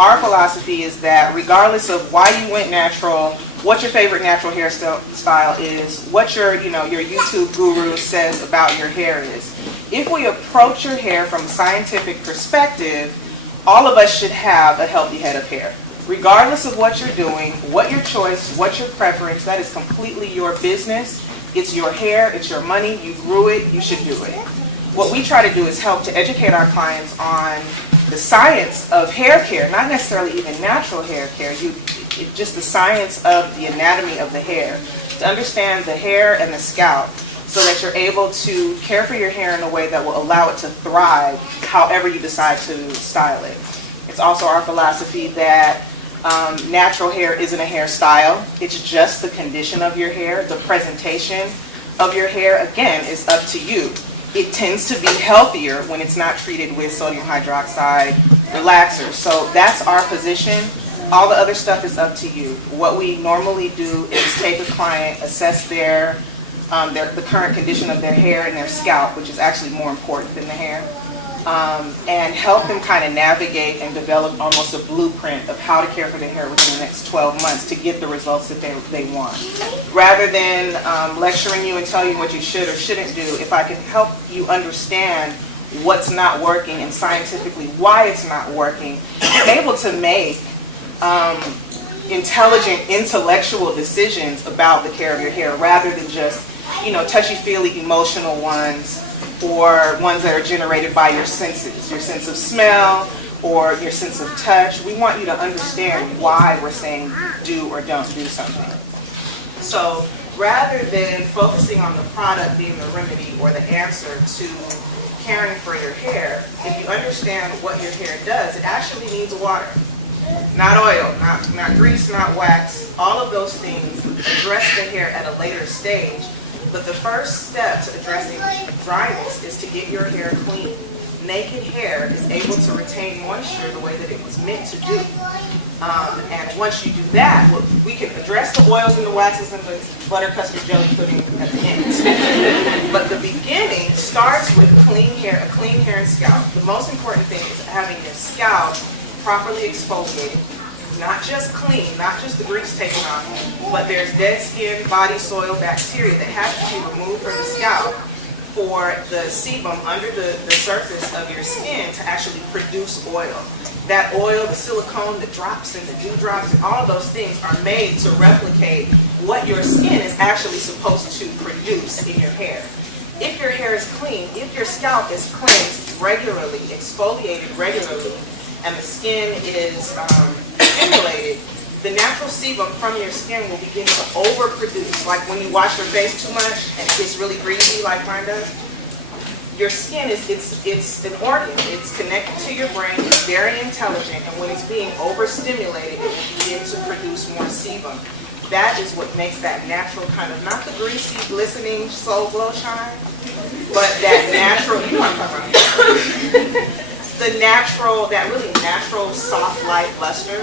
our philosophy is that regardless of why you went natural, what your favorite natural hairstyle is, what your YouTube guru says about your hair is, if we approach your hair from a scientific perspective, all of us should have a healthy head of hair. Regardless of what you're doing, what your choice, what your preference, that is completely your business. It's your hair, it's your money, you grew it, you should do it. What we try to do is help to educate our clients on the science of hair care, not necessarily even natural hair care, just the science of the anatomy of the hair, to understand the hair and the scalp so that you're able to care for your hair in a way that will allow it to thrive however you decide to style it. It's also our philosophy that natural hair isn't a hairstyle, it's just the condition of your hair. The presentation of your hair, again, is up to you. It tends to be healthier when it's not treated with sodium hydroxide relaxers. So that's our position. All the other stuff is up to you. What we normally do is take a client, assess the current condition of their hair and their scalp, which is actually more important than the hair, and help them kind of navigate and develop almost a blueprint of how to care for their hair within the next 12 months to get the results that they want. Rather than lecturing you and tell you what you should or shouldn't do, if I can help you understand what's not working and scientifically why it's not working, you're able to make intelligent, intellectual decisions about the care of your hair rather than just, touchy-feely emotional ones or ones that are generated by your senses, your sense of smell or your sense of touch. We want you to understand why we're saying do or don't do something. So rather than focusing on the product being the remedy or the answer to caring for your hair, if you understand what your hair does, it actually needs water. Not oil, not grease, not wax. All of those things address the hair at a later stage. But the first step to addressing dryness is to get your hair clean. Naked hair is able to retain moisture the way that it was meant to do. And once you do that, we can address the oils and the waxes and the butter custard jelly pudding at the end. But the beginning starts with a clean hair and scalp. The most important thing is having your scalp properly exfoliated. Not just clean, not just the grease taken off, but there's dead skin, body soil, bacteria that has to be removed from the scalp for the sebum under the surface of your skin to actually produce oil. That oil, the silicone, the drops and the dewdrops, and all of those things are made to replicate what your skin is actually supposed to produce in your hair. If your hair is clean, if your scalp is cleansed regularly, exfoliated regularly, and the skin is stimulated, the natural sebum from your skin will begin to overproduce. Like when you wash your face too much and it gets really greasy like mine does, your skin it's an organ. It's connected to your brain. It's very intelligent, and when it's being overstimulated, it will begin to produce more sebum. That is what makes that natural kind of, not the greasy, glistening soul glow shine, but that natural, you know what I'm talking about. The natural, that really natural soft light luster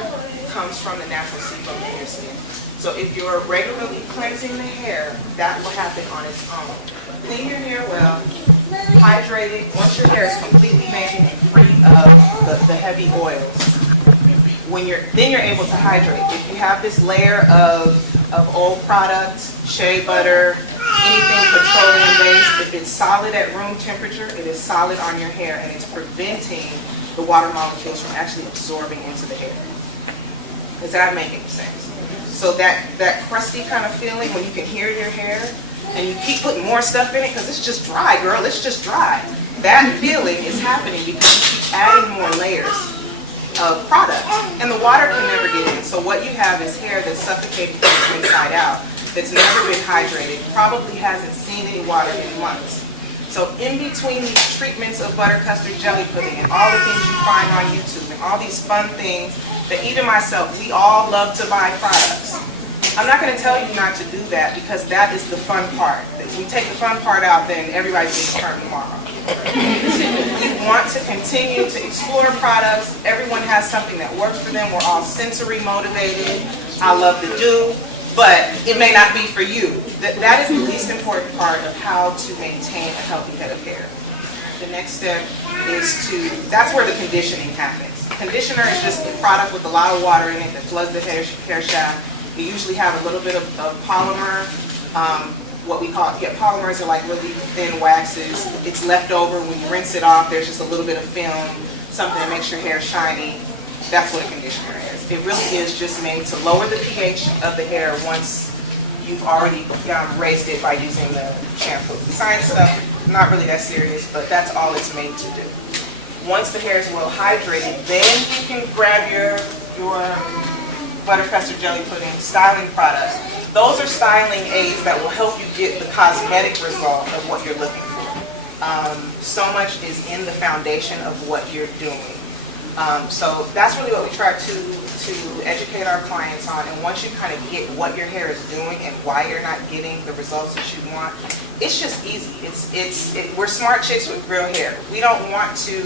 comes from the natural sebum in your skin. So if you're regularly cleansing the hair, that will happen on its own. Clean your hair well, hydrate it. Once your hair is completely made and free of the heavy oils, then you're able to hydrate. If you have this layer of old products, shea butter, anything petroleum-based, if it's solid at room temperature, it is solid on your hair, and it's preventing the water molecules from actually absorbing into the hair. Does that make any sense? So that crusty kind of feeling when you can hear your hair, and you keep putting more stuff in it because it's just dry, girl, it's just dry. That feeling is happening because you keep adding more layers of product, and the water can never get in. So what you have is hair that's suffocating from the inside out, that's never been hydrated, probably hasn't seen any water in months. So in between these treatments of butter custard jelly pudding and all the things you find on YouTube and all these fun things that even myself, we all love to buy products. I'm not going to tell you not to do that because that is the fun part. If you take the fun part out, then everybody's going to turn tomorrow. We want to continue to explore products. Everyone has something that works for them. We're all sensory motivated. I love to do. But it may not be for you. That is the least important part of how to maintain a healthy head of hair. The next step is that's where the conditioning happens. Conditioner is just a product with a lot of water in it that floods the hair shaft. You usually have a little bit of polymer. What we call, polymers are like really thin waxes. It's left over when you rinse it off. There's just a little bit of film, something that makes your hair shiny. That's what a conditioner is. It really is just made to lower the pH of the hair once you've already raised it by using the shampoo. The science stuff, not really that serious, but that's all it's made to do. Once the hair is well hydrated, then you can grab your butter custard jelly pudding styling products. Those are styling aids that will help you get the cosmetic result of what you're looking for. So much is in the foundation of what you're doing. So that's really what we try to educate our clients on. And once you kind of get what your hair is doing and why you're not getting the results that you want, it's just easy. We're smart chicks with real hair. We don't want to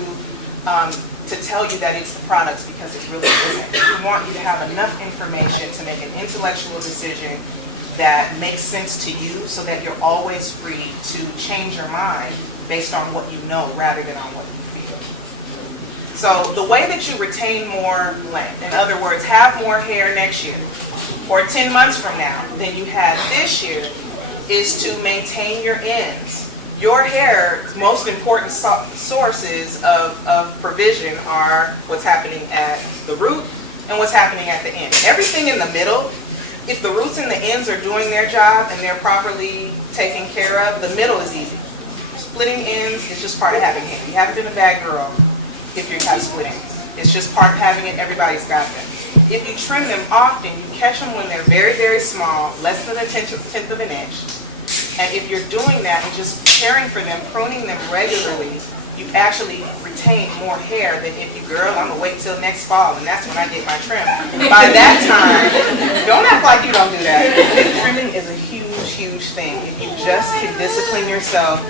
tell you that it's the products because it really isn't. We want you to have enough information to make an intellectual decision that makes sense to you so that you're always free to change your mind based on what you know rather than on what you feel. So the way that you retain more length, in other words, have more hair next year or 10 months from now than you had this year, is to maintain your ends. Your hair's most important sources of provision are what's happening at the root and what's happening at the end. Everything in the middle, if the roots and the ends are doing their job and they're properly taken care of, the middle is easy. Splitting ends is just part of having hair. You haven't been a bad girl if you have split ends. It's just part of having it. Everybody's got them. If you trim them often, you catch them when they're very, very small, less than a tenth of an inch. And if you're doing that and just caring for them, pruning them regularly, you actually retain more hair than if you, girl, I'm going to wait till next fall and that's when I get my trim. By that time, don't act like you don't do that. Trimming is a huge, huge thing. If you just can discipline yourself,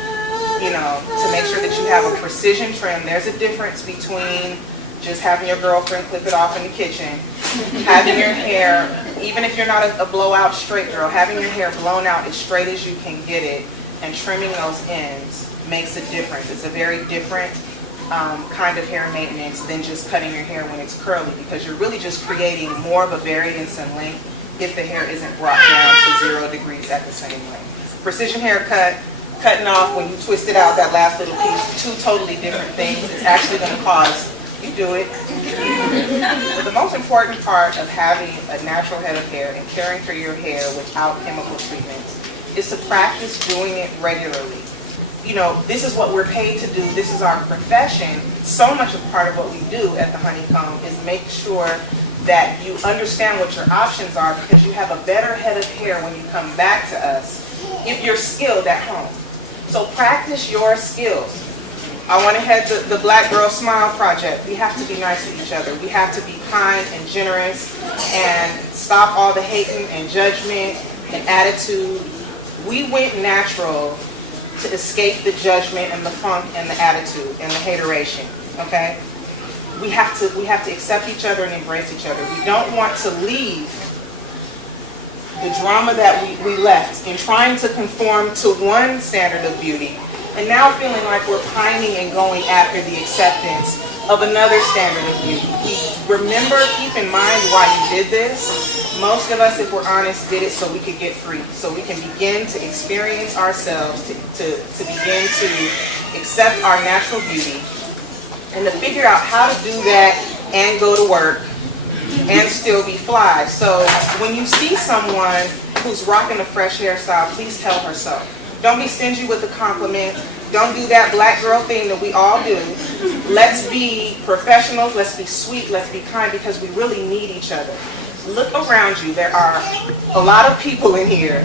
to make sure that you have a precision trim. There's a difference between just having your girlfriend clip it off in the kitchen, having your hair, even if you're not a blowout straight girl, having your hair blown out as straight as you can get it and trimming those ends makes a difference. It's a very different kind of hair maintenance than just cutting your hair when it's curly, because you're really just creating more of a variance in length if the hair isn't brought down to 0 degrees at the same length. Precision haircut, cutting off when you twist it out, that last little piece, two totally different things. It's actually going to cause, you do it. But the most important part of having a natural head of hair and caring for your hair without chemical treatments is to practice doing it regularly. This is what we're paid to do. This is our profession. So much of part of what we do at the HoneyComb is make sure that you understand what your options are, because you have a better head of hair when you come back to us if you're skilled at home. So practice your skills. I want to head the Black Girl Smile Project. We have to be nice to each other. We have to be kind and generous and stop all the hating and judgment and attitude. We went natural to escape the judgment and the funk and the attitude and the hateration. Okay? We have to accept each other and embrace each other. We don't want to leave the drama that we left in trying to conform to one standard of beauty and now feeling like we're pining and going after the acceptance of another standard of beauty. Remember, keep in mind why you did this. Most of us, if we're honest, did it so we could get free, so we can begin to experience ourselves, to begin to accept our natural beauty, and to figure out how to do that and go to work and still be fly. So when you see someone who's rocking a fresh hairstyle, please tell her so. Don't be stingy with a compliment. Don't do that black girl thing that we all do. Let's be professionals. Let's be sweet. Let's be kind, because we really need each other. Look around you. There are a lot of people in here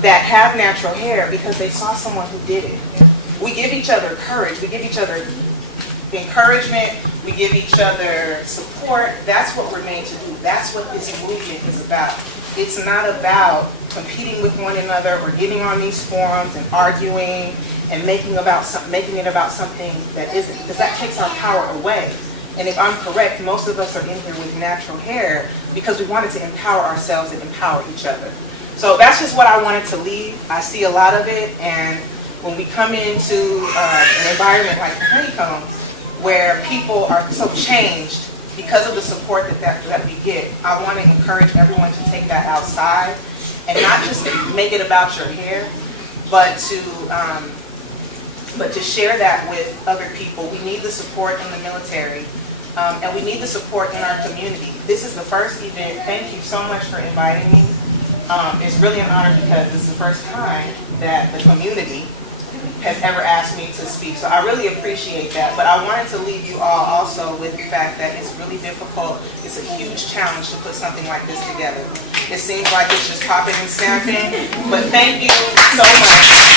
that have natural hair because they saw someone who did it. We give each other courage. We give each other encouragement. We give each other support. That's what we're made to do. That's what this movement is about. It's not about competing with one another or getting on these forums and arguing and making it about something that isn't, because that takes our power away. And if I'm correct, most of us are in here with natural hair because we wanted to empower ourselves and empower each other. So that's just what I wanted to leave. I see a lot of it, and when we come into an environment like the HoneyComb, where people are so changed because of the support that we get, I want to encourage everyone to take that outside and not just make it about your hair, but to share that with other people. We need the support in the military, and we need the support in our community. This is the first event. Thank you so much for inviting me. It's really an honor because this is the first time that the community has ever asked me to speak. So I really appreciate that. But I wanted to leave you all also with the fact that it's really difficult. It's a huge challenge to put something like this together. It seems like it's just popping and snapping, but thank you so much.